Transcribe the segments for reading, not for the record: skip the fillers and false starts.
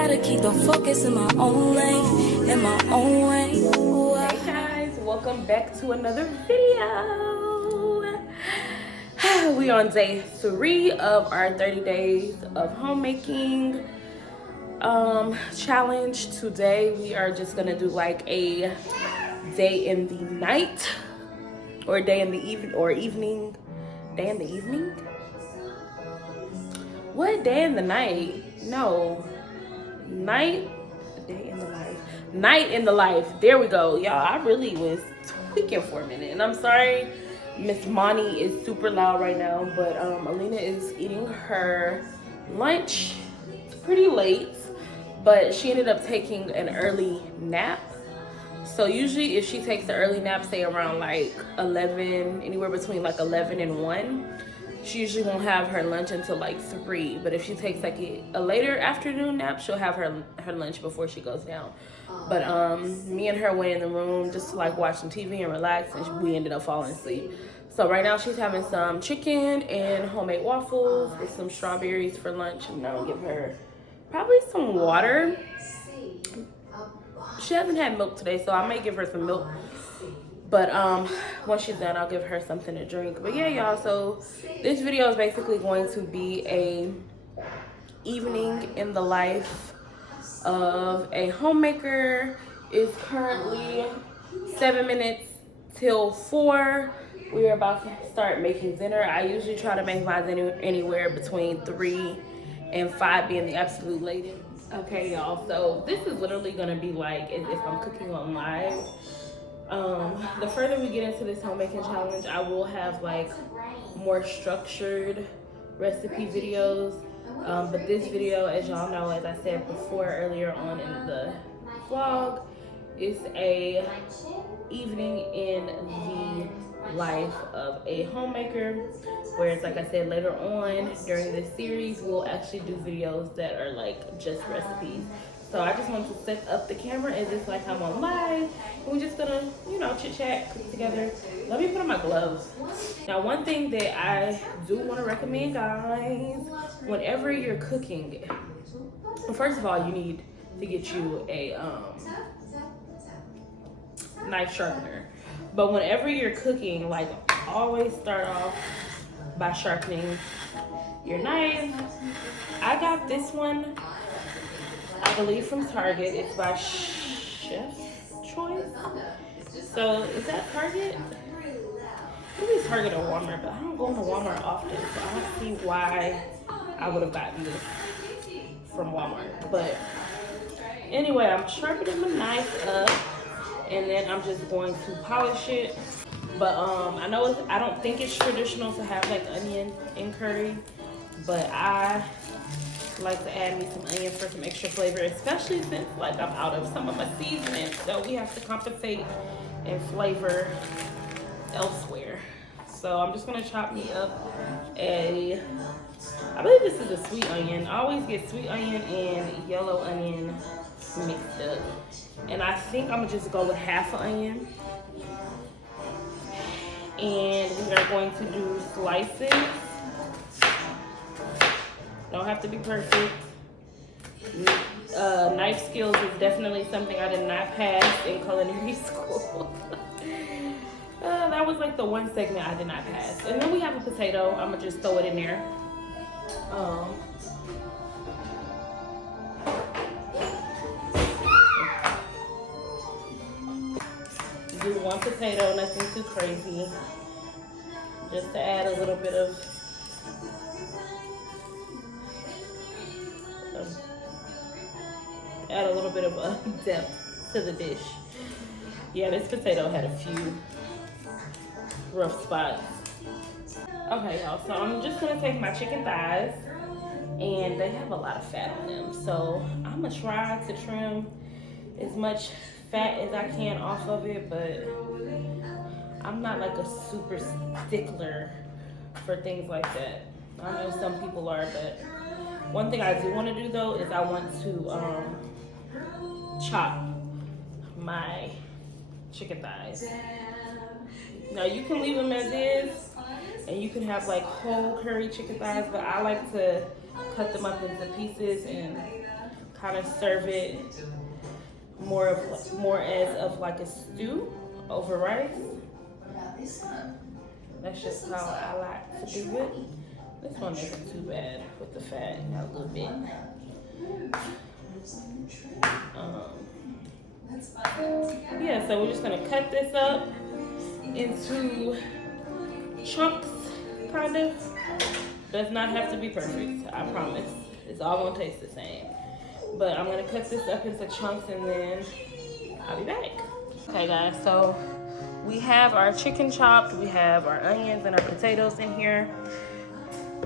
gotta keep the focus in my own lane, in my own way. Hey guys, welcome back to another video. We on day 3 of our 30 days of homemaking challenge. Today we are just gonna do like a day in the night or day in the evening or evening. Day in the evening? What? Day in the night? No. Night? Day in the life. Night in the life. There we go. Y'all, I really was tweaking for a minute. And I'm sorry, Miss Monty is super loud right now. But Alina is eating her lunch. It's pretty late. But she ended up taking an early nap. So usually if she takes an early nap, say around like 11, anywhere between like 11 and 1, she usually won't have her lunch until like 3. But if she takes like a later afternoon nap, she'll have her lunch before she goes down. But me and her went in the room just to like watch some TV and relax, and we ended up falling asleep. So right now she's having some chicken and homemade waffles with some strawberries for lunch, and I'll give her probably some water. She hasn't had milk today, so I may give her some milk. But once she's done, I'll give her something to drink. But yeah, y'all, so this video is basically going to be a evening in the life of a homemaker. It's currently 7 minutes till 4. We are about to start making dinner. I usually try to make mine anywhere between 3 and 5 being the absolute latest. Okay, y'all, so this is literally gonna be like as if I'm cooking on live. The further we get into this homemaking challenge, I will have like more structured recipe videos. But this video, as y'all know, as I said before earlier on in the vlog, is a evening in the life of a homemaker. Whereas, like I said, later on during this series, we'll actually do videos that are like just recipes. So I just want to set up the camera as if like I'm on live. And we're just gonna, you know, chit chat, cook together. Let me put on my gloves. Now, one thing that I do want to recommend, guys, whenever you're cooking, first of all, you need to get you a knife sharpener. But whenever you're cooking, like, always start off by sharpening your knife. I got this one, I believe, from Target. It's by Chef's Choice. So is that Target? Maybe it's Target or Walmart, but I don't go into Walmart often, so I don't see why I would have gotten this from Walmart. But anyway, I'm sharpening my knife up, and then I'm just going to polish it. But I know I don't think it's traditional to have like onion in curry, but I like to add me some onion for some extra flavor, especially since like I'm out of some of my seasonings, so we have to compensate and flavor elsewhere. So I'm just gonna chop me up I believe this is a sweet onion. I always get sweet onion and yellow onion mixed up, and I think I'm gonna just go with half an onion. And we are going to do slices. Don't have to be perfect. Knife skills is definitely something I did not pass in culinary school. That was like the one segment I did not pass. And then we have a potato. I'm gonna just throw it in there. Do one potato, nothing too crazy. Just to add a little bit of depth to the dish. Yeah, this potato had a few rough spots. Okay, y'all, so I'm just gonna take my chicken thighs, and they have a lot of fat on them. So I'm gonna try to trim as much fat as I can off of it, but I'm not like a super stickler for things like that. I know some people are, but one thing I do want to do though is I want to chop my chicken thighs. Now you can leave them as is, and you can have like whole curry chicken thighs, but I like to cut them up into pieces and kind of serve it more as of like a stew over rice. That's just how I like to do it. This one isn't too bad with the fat, a little bit. Yeah, so we're just gonna cut this up into chunks, kind of. Does not have to be perfect, I promise. It's all gonna taste the same. But I'm gonna cut this up into chunks and then I'll be back. Okay guys, so we have our chicken chopped, we have our onions and our potatoes in here.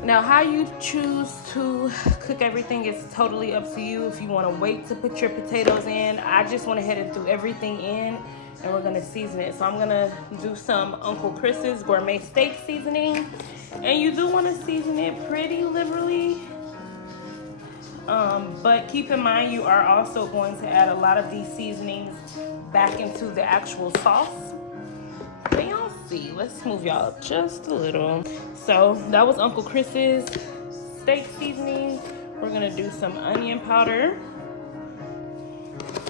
Now, how you choose to cook everything is totally up to you. If you want to wait to put your potatoes in, I just went ahead and threw everything in and we're going to season it. So I'm going to do some Uncle Chris's gourmet steak seasoning. And you do want to season it pretty liberally. But keep in mind, you are also going to add a lot of these seasonings back into the actual sauce. But y'all see, let's move y'all up just a little. So that was Uncle Chris's steak seasoning. We're gonna do some onion powder.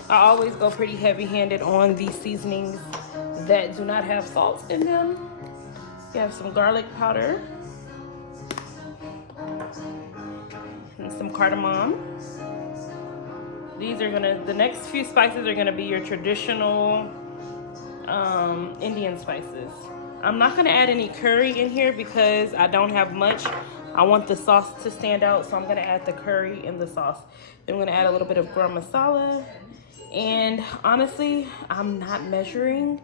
I always go pretty heavy-handed on these seasonings that do not have salt in them. You have some garlic powder and some cardamom. These are the next few spices are gonna be your traditional Indian spices. I'm not gonna add any curry in here because I don't have much. I want the sauce to stand out, so I'm gonna add the curry in the sauce. Then I'm gonna add a little bit of garam masala. And honestly, I'm not measuring,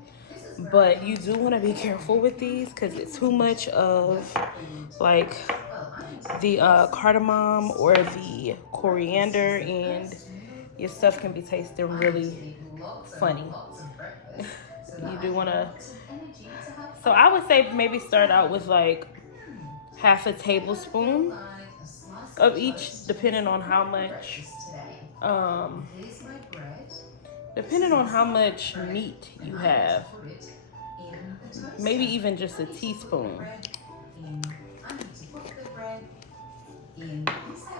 but you do wanna be careful with these because it's too much of like the cardamom or the coriander and your stuff can be tasting really funny. You do want to, so I would say maybe start out with like half a tablespoon of each, depending on how much meat you have. Maybe even just a teaspoon.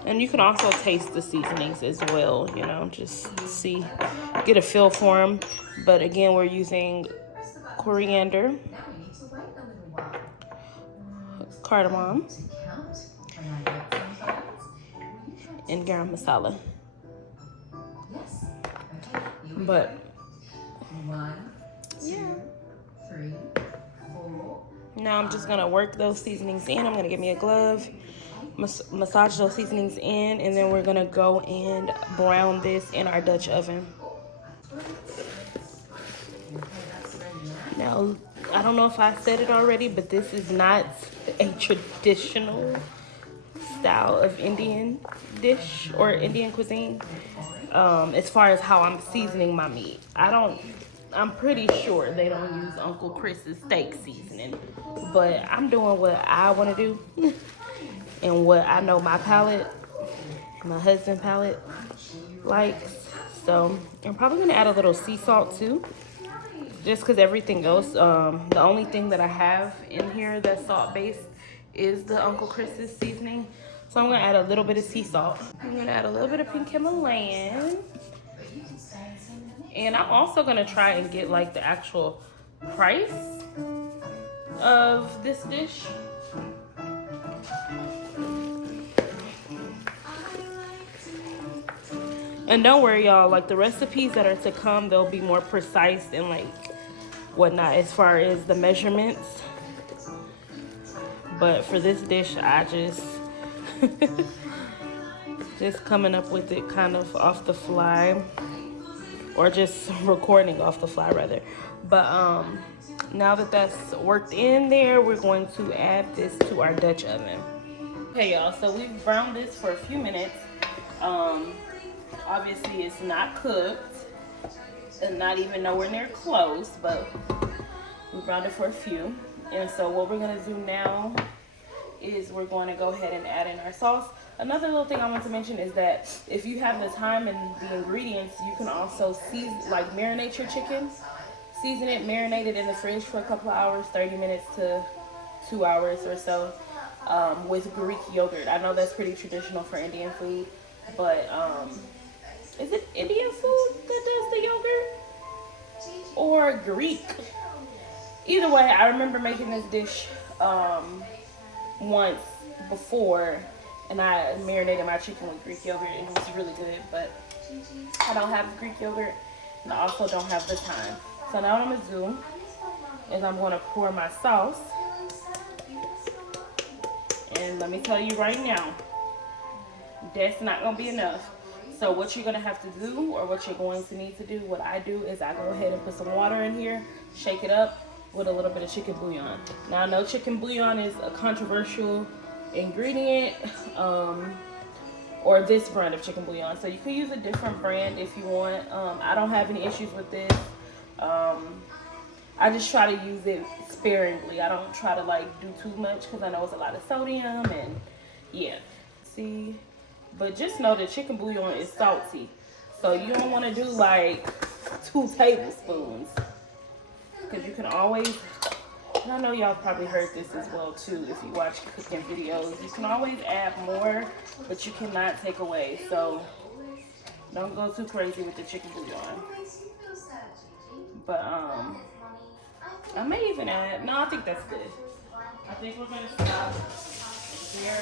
And you can also taste the seasonings as well, you know, just see, get a feel for them. But again, we're using coriander, cardamom, and garam masala. But yeah. Now I'm just gonna work those seasonings in. I'm gonna give me a glove, massage those seasonings in, and then we're gonna go and brown this in our Dutch oven. Now, I don't know if I said it already, but this is not a traditional style of Indian dish or Indian cuisine. As far as how I'm seasoning my meat, I'm pretty sure they don't use Uncle Chris's steak seasoning, but I'm doing what I want to do and what I know my palate, my husband's palate likes. So I'm probably gonna add a little sea salt too, just because everything else, the only thing that I have in here that's salt based is the Uncle Chris's seasoning. So I'm gonna add a little bit of sea salt. I'm gonna add a little bit of pink Himalayan. And I'm also gonna try and get like the actual price of this dish. And don't worry y'all, like the recipes that are to come, they'll be more precise and like whatnot as far as the measurements. But for this dish, I just coming up with it kind of off the fly, or just recording off the fly rather. But now that that's worked in there, we're going to add this to our Dutch oven. Okay y'all, so we've browned this for a few minutes. Obviously it's not cooked and not even nowhere near close, but we browned it for a few. And so what we're gonna do now is we're going to go ahead and add in our sauce. Another little thing I want to mention is that if you have the time and the ingredients, you can also marinate your chicken. Season it, marinate it in the fridge for a couple of hours, 30 minutes to 2 hours or so, with Greek yogurt. I know that's pretty traditional for Indian food, but Greek. Either way, I remember making this dish once before, and I marinated my chicken with Greek yogurt, and it was really good. But I don't have Greek yogurt, and I also don't have the time. So now what I'm gonna do is I'm gonna pour my sauce. And let me tell you right now, that's not gonna be enough. So what you're gonna have to do, or what you're going to need to do, what I do is I go ahead and put some water in here, shake it up with a little bit of chicken bouillon. Now I know chicken bouillon is a controversial ingredient, or this brand of chicken bouillon. So you can use a different brand if you want. I don't have any issues with this. I just try to use it sparingly. I don't try to like do too much because I know it's a lot of sodium and yeah. See, but just know that chicken bouillon is salty. So you don't want to do like 2 tablespoons because you can always, and I know y'all probably heard this as well too if you watch cooking videos, you can always add more, but you cannot take away. So don't go too crazy with the chicken bouillon. But I may even add, no, I think that's good. I think we're gonna stop there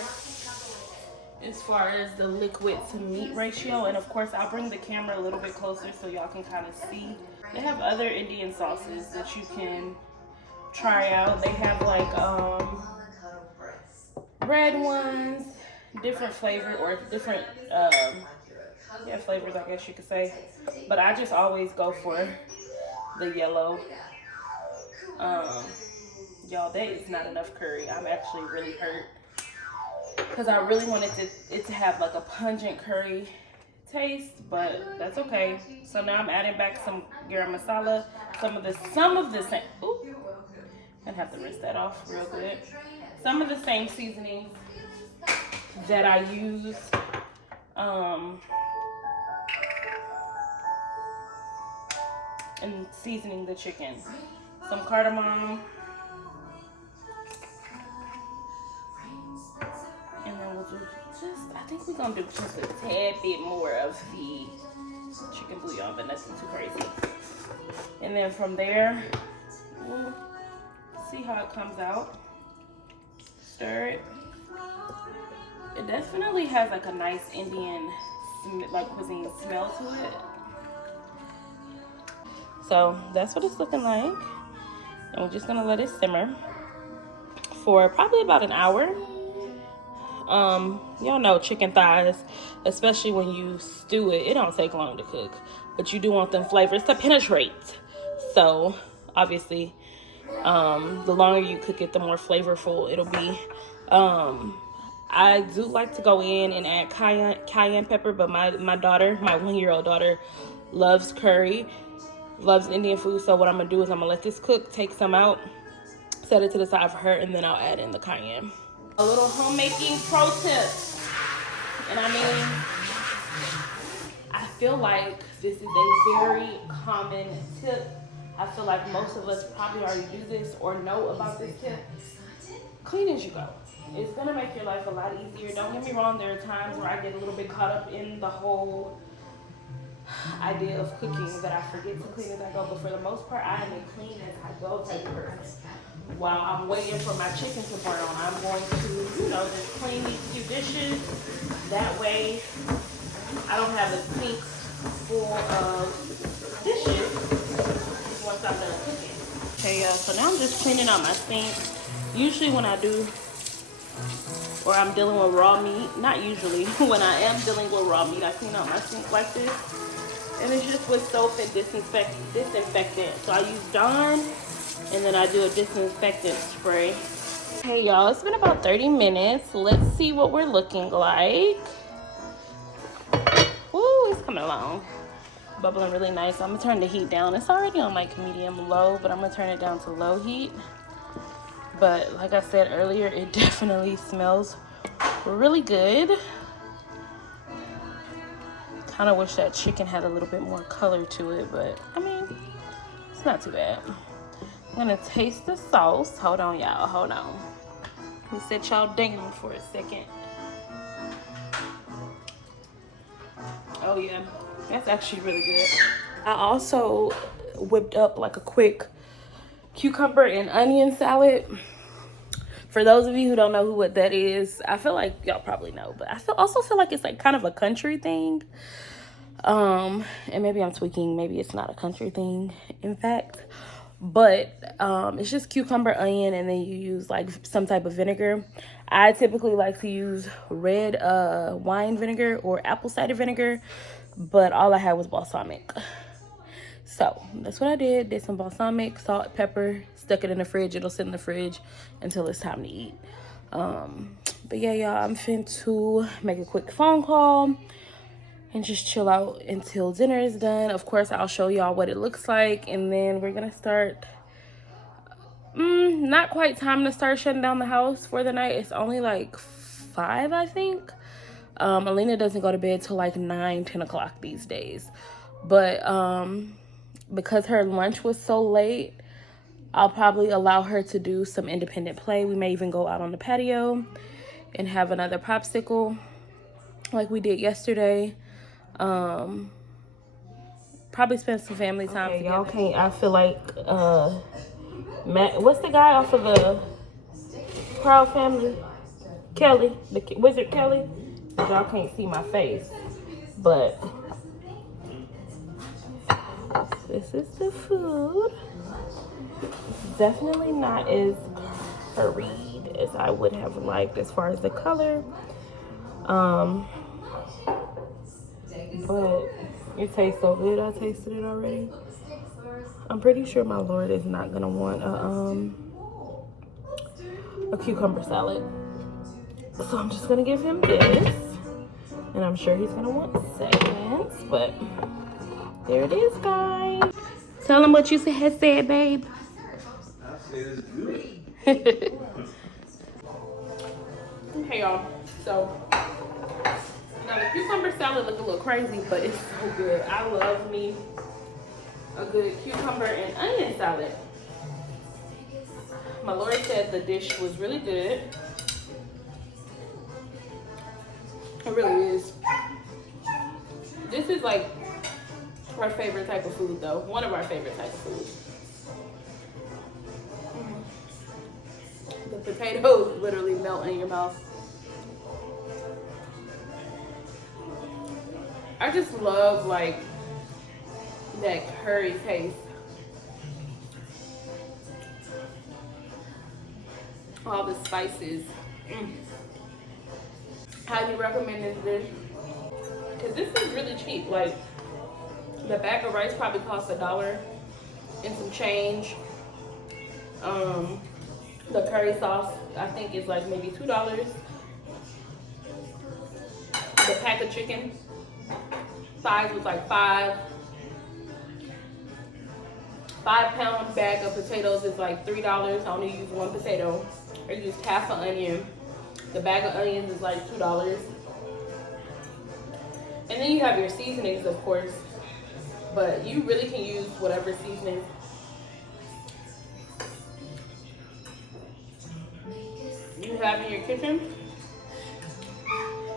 as far as the liquid to meat ratio. And of course I'll bring the camera a little bit closer so y'all can kind of see. They have other Indian sauces that you can try out. They have like red ones, different flavor, or different flavors, I guess you could say. But I just always go for the yellow. Y'all, that is not enough curry. I'm actually really hurt because I really wanted it to have like a pungent curry taste, but that's okay. So now I'm adding back some garam masala, some of the same. Ooh, I have to rinse that off real good. Some of the same seasonings that I use in seasoning the chicken. Some cardamom, and then we'll do I think we're gonna do just a tad bit more of the chicken bouillon, but nothing too crazy. And then from there, we'll see how it comes out. Stir it. It definitely has like a nice Indian like cuisine smell to it. So that's what it's looking like. And we're just gonna let it simmer for probably about an hour. Y'all know chicken thighs, especially when you stew it, it don't take long to cook, but you do want them flavors to penetrate. So obviously, the longer you cook it, the more flavorful it'll be. I do like to go in and add cayenne pepper, but my daughter, my 1-year-old daughter, loves curry, loves Indian food. So what I'm gonna do is I'm gonna let this cook, take some out, set it to the side for her, and then I'll add in the cayenne. A little homemaking pro tip, and I mean, I feel like this is a very common tip. I feel like most of us probably already do this or know about this tip. Clean as you go. It's gonna make your life a lot easier. Don't get me wrong, there are times where I get a little bit caught up in the whole idea of cooking that I forget to clean as I go, but for the most part, I am a clean as I go type of person. While I'm waiting for my chicken to burn on, I'm going to, just clean these few dishes. That way, I don't have a sink full of dishes once I'm done cooking. Okay, so now I'm just cleaning out my sink. Usually when I do, or I'm dealing with raw meat, not usually, when I am dealing with raw meat, I clean out my sink like this. And it's just with soap and disinfectant. So I use Dawn, and then I do a disinfectant spray. Hey y'all, it's been about 30 minutes. Let's see what we're looking like. Woo, it's coming along. Bubbling really nice. I'm gonna turn the heat down. It's already on like medium low, but I'm gonna turn it down to low heat. But like I said earlier, it definitely smells really good. Kind of wish that chicken had a little bit more color to it, but I mean, it's not too bad. I'm gonna taste the sauce. Hold on, y'all, hold on. Let me set y'all down for a second. Oh yeah, that's actually really good. I also whipped up like a quick cucumber and onion salad. For those of you who don't know what that is, I feel like y'all probably know, but I also feel like it's like kind of a country thing. And maybe I'm tweaking, maybe it's not a country thing, in fact. But it's just cucumber, onion, and then you use like some type of vinegar. I typically like to use red wine vinegar or apple cider vinegar, but all I had was balsamic. So that's what I did some balsamic, salt, pepper, stuck it in the fridge. It'll sit in the fridge until it's time to eat. But yeah, y'all, I'm finna to make a quick phone call and just chill out until dinner is done. Of course, I'll show y'all what it looks like, and then we're gonna start. Not quite time to start shutting down the house for the night. It's only like 5, I think. Alina doesn't go to bed till like 9-10 o'clock these days, but because her lunch was so late, I'll probably allow her to do some independent play. We may even go out on the patio and have another popsicle like we did yesterday. Probably spend some family time together. Y'all can't, I feel like Matt, what's the guy off of the Proud Family? Kelly, the Wizard Kelly. Y'all can't see my face, but this is the food. Definitely not as hurried as I would have liked as far as the color. But it tastes so good. I tasted it already. I'm pretty sure my Lord is not gonna want a cucumber salad. So I'm just gonna give him this. And I'm sure he's gonna want seconds, but there it is, guys. Tell him what you had said, babe. I said it's good. Hey y'all, so now the cucumber salad look a little crazy, but it's so good. I love me a good cucumber and onion salad. My Lord said the dish was really good. It really is. This is like our favorite type of food though. One of our favorite type of food. The potatoes literally melt in your mouth. I just love like that curry taste. All the spices. Highly recommend this dish. Cause this is really cheap. Like the bag of rice probably costs $1 and some change. The curry sauce I think is like maybe $2. The pack of chicken size was like 5 5-pound bag of potatoes is like $3. I only use 1 potato. I used half an onion. The bag of onions is like $2. And then you have your seasonings, of course, but you really can use whatever seasoning you have in your kitchen.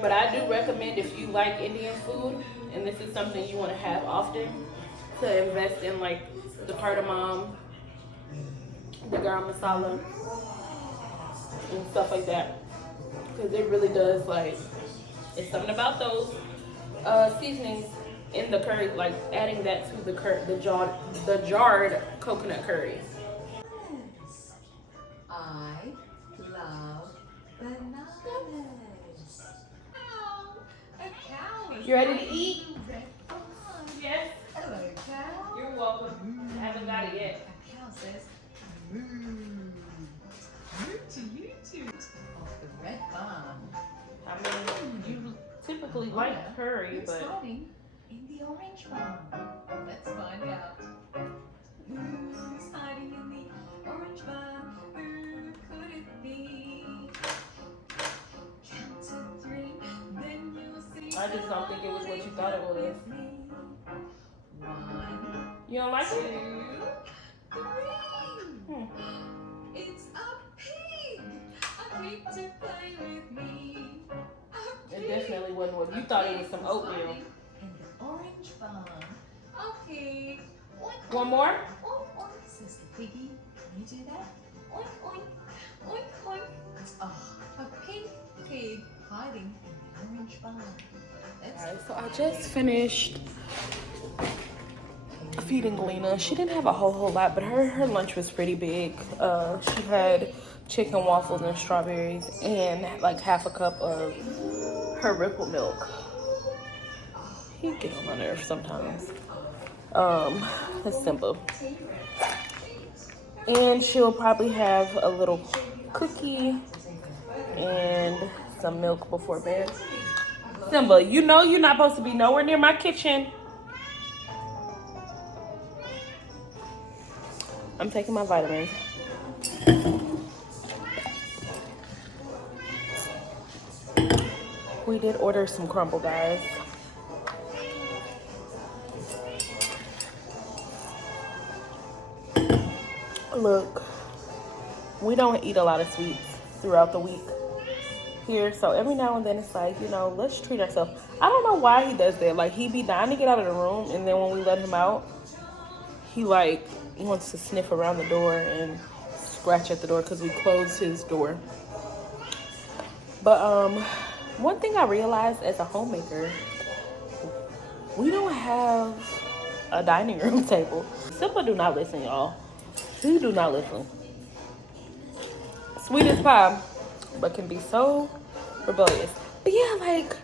But I do recommend, if you like Indian food and this is something you want to have often, to invest in like the cardamom, the garam masala, and stuff like that, because it really does, like, it's something about those seasonings in the curry, like adding that to the jarred coconut curry. I love bananas. Oh, a cow. You ready to eat? Yes. Hello, cow. You're welcome. I haven't got it yet. A cow says moo. Moo to you too. Off the red barn. I mean, you typically like curry, Who's but hiding in the orange barn? Let's find out. Who's hiding in the orange barn? Who could it be? Count to 3, then you'll see. I just don't think it was what you thought it was. 1, You don't like 2, it? 3. It's a pig. A pig to play with me. It definitely wasn't what you thought. It was some oatmeal. In the orange barn. A pig. Oink, One more? Oink, oink, says the piggy. Can you do that? Oink, oink, oink, oink. A pink pig hiding in the orange barn. Alright, so I just finished feeding Lena. She didn't have a whole lot, but her lunch was pretty big. She had chicken waffles and strawberries and like half a cup of her Ripple milk. He get on my nerves sometimes. That's simple. And she'll probably have a little cookie and some milk before bed. Simba, you know you're not supposed to be nowhere near my kitchen. I'm taking my vitamins. We did order some crumble, guys. Look, we don't eat a lot of sweets throughout the week here, so every now and then it's like, you know, let's treat ourselves. I don't know why he does that. Like, he be dying to get out of the room, and then when we let him out, he like wants to sniff around the door and scratch at the door because we closed his door. But one thing I realized as a homemaker, we don't have a dining room table. Simple do not listen, y'all. She do not listen. Sweet as pie, but can be so rebellious. But yeah, like,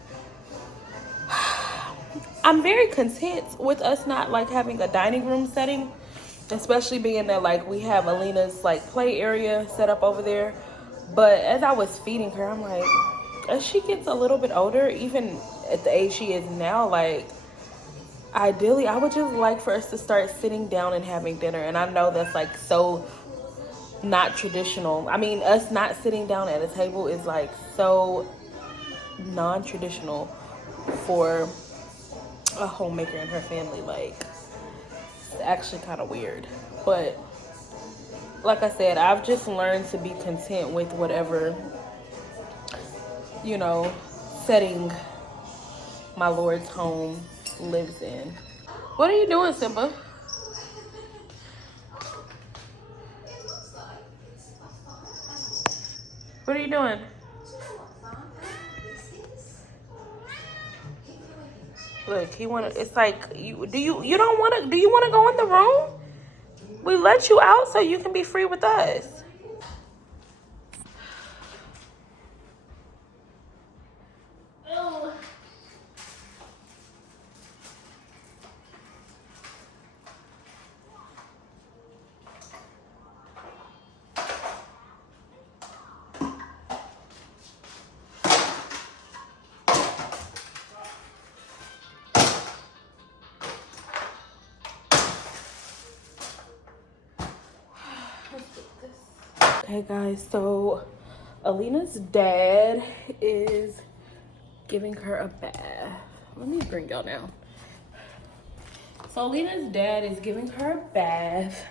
I'm very content with us not like having a dining room setting, especially being that like we have Alina's like play area set up over there. But as I was feeding her, I'm like, as she gets a little bit older, even at the age she is now, like, ideally I would just like for us to start sitting down and having dinner. And I know that's like so not traditional. I mean, us not sitting down at a table is like so non-traditional for a homemaker and her family. Like, it's actually kind of weird. But like I said, I've just learned to be content with whatever, you know, setting my Lord's home lives in. What are you doing, Simba? What are you doing? Look, he wanna. It's like you don't wanna. Do you wanna go in the room? We let you out so you can be free with us. Oh. Okay guys, so Alina's dad is giving her a bath. Let me bring y'all down. So Alina's dad is giving her a bath,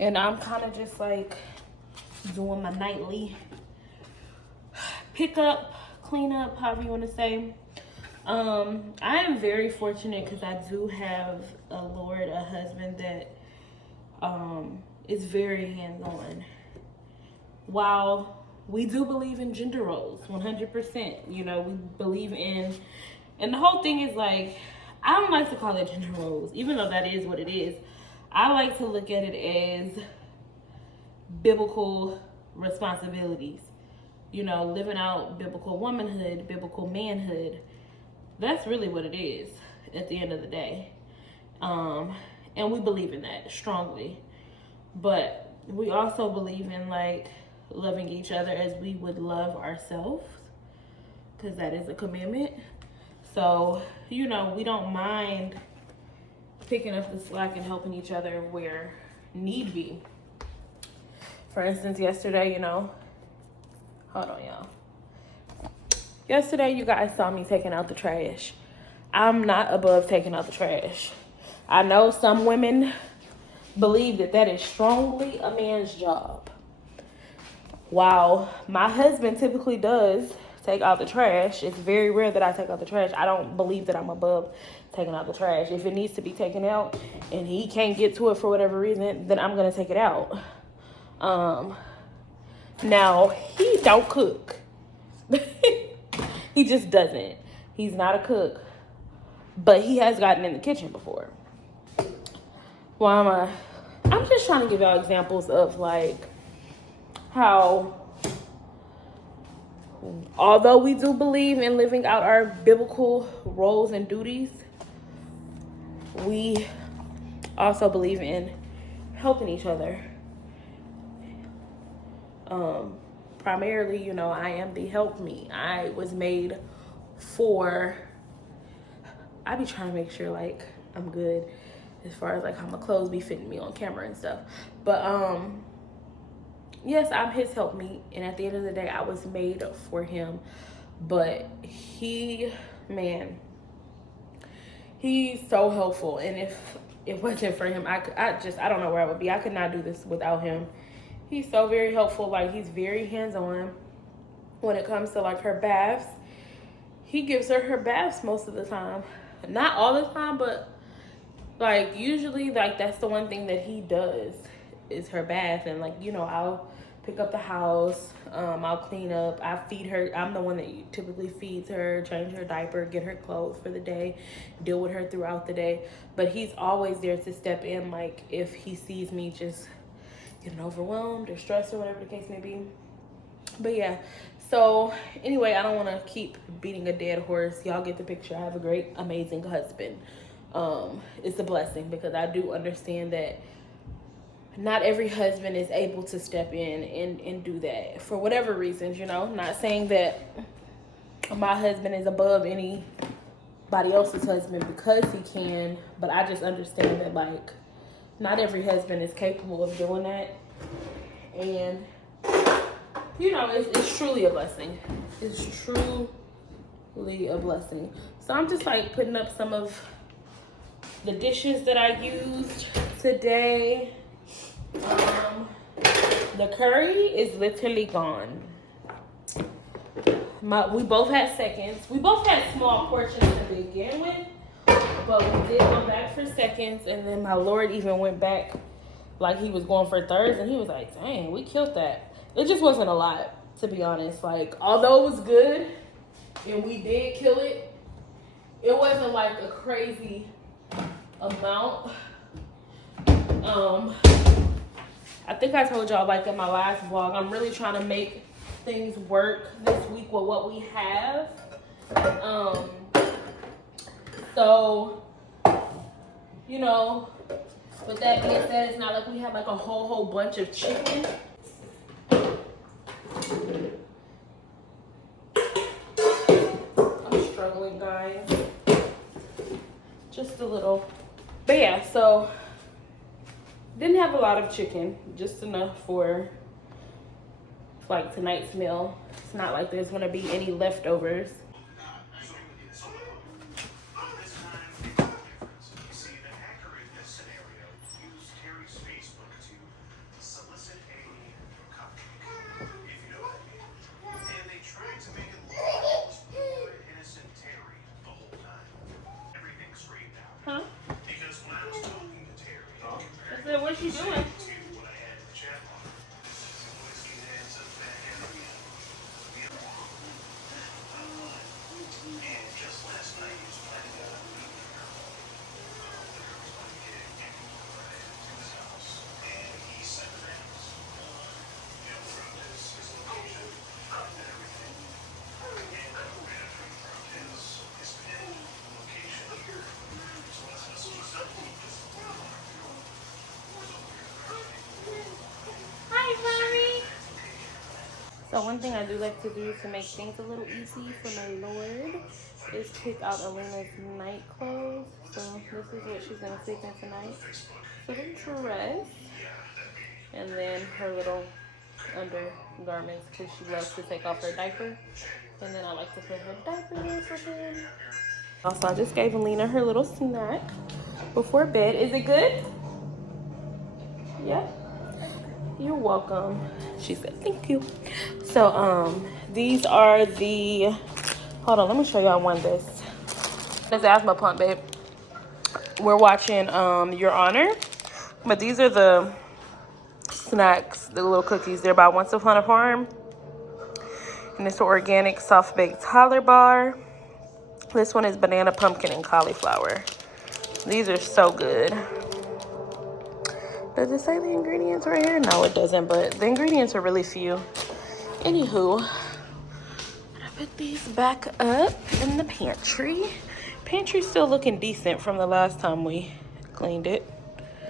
and I'm kind of just like doing my nightly pick up, clean up, however you want to say. I am very fortunate because I do have a husband that is very hands-on. While we do believe in gender roles, 100%, you know, we believe in, and the whole thing is like, I don't like to call it gender roles, even though that is what it is. I like to look at it as biblical responsibilities, you know, living out biblical womanhood, biblical manhood. That's really what it is at the end of the day. And we believe in that strongly, but we also believe in like loving each other as we would love ourselves, because that is a commandment. So, you know, we don't mind picking up the slack and helping each other where need be. For instance, yesterday, you know, hold on y'all. Yesterday, you guys saw me taking out the trash. I'm not above taking out the trash. I know some women believe that that is strongly a man's job. While my husband typically does take out the trash, it's very rare that I take out the trash. I don't believe that I'm above taking out the trash. If it needs to be taken out and he can't get to it for whatever reason, then I'm gonna take it out. Now he don't cook. He just doesn't. He's not a cook, but he has gotten in the kitchen before. Well, I'm just trying to give y'all examples of like how, although we do believe in living out our biblical roles and duties, we also believe in helping each other. Primarily, you know, I am the help me. I was made for, I be trying to make sure like I'm good as far as like how my clothes be fitting me on camera and stuff. But yes, I'm his help me, and at the end of the day I was made for him. But he, man, he's so helpful, and if it wasn't for him, I don't know where I would be. I could not do this without him. He's so very helpful. Like, he's very hands-on when it comes to like her baths. He gives her baths most of the time. Not all the time, but like usually like that's the one thing that he does is her bath. And like, you know, I'll pick up the house, I'll clean up, I feed her. I'm the one that typically feeds her, change her diaper, get her clothes for the day, deal with her throughout the day. But he's always there to step in, like if he sees me just getting overwhelmed or stressed or whatever the case may be. But yeah, so anyway, I don't want to keep beating a dead horse. Y'all get the picture. I have a great, amazing husband. It's a blessing, because I do understand that not every husband is able to step in and do that for whatever reasons, you know. Not saying that my husband is above anybody else's husband because he can, but I just understand that like not every husband is capable of doing that. And you know, it's truly a blessing. It's truly a blessing. So I'm just like putting up some of the dishes that I used today. The curry is literally gone. We both had seconds. We both had small portions to begin with, but we did go back for seconds, and then my Lord even went back like he was going for thirds, and he was like, dang, we killed that. It just wasn't a lot, to be honest. Like, although it was good and we did kill it, it wasn't like a crazy amount. I think I told y'all like in my last vlog, I'm really trying to make things work this week with what we have. So, you know, with that being said, it's not like we have like a whole bunch of chicken. I'm struggling, guys. Just a little. But yeah, so didn't have a lot of chicken, just enough for like tonight's meal. It's not like there's gonna be any leftovers. Huh? I said, what's she doing? So one thing I do like to do to make things a little easy for my Lord is pick out Alina's night clothes. So this is what she's gonna sleep in tonight. So the dress, and then her little undergarments, because she loves to take off her diaper. And then I like to put her diapers for him. Also, I just gave Alina her little snack before bed. Is it good? Yeah. You're welcome. She said, thank you. So, these are the, hold on, let me show y'all one of this. This asthma pump, babe. we're watching Your Honor. But these are the snacks, the little cookies. They're by Once Upon a Farm. And it's an organic soft-baked holler bar. This one is banana, pumpkin, and cauliflower. These are so good. Does it say the ingredients right here? No, it doesn't, but the ingredients are really few. Anywho, I put these back up in the pantry. Pantry's still looking decent from the last time we cleaned it.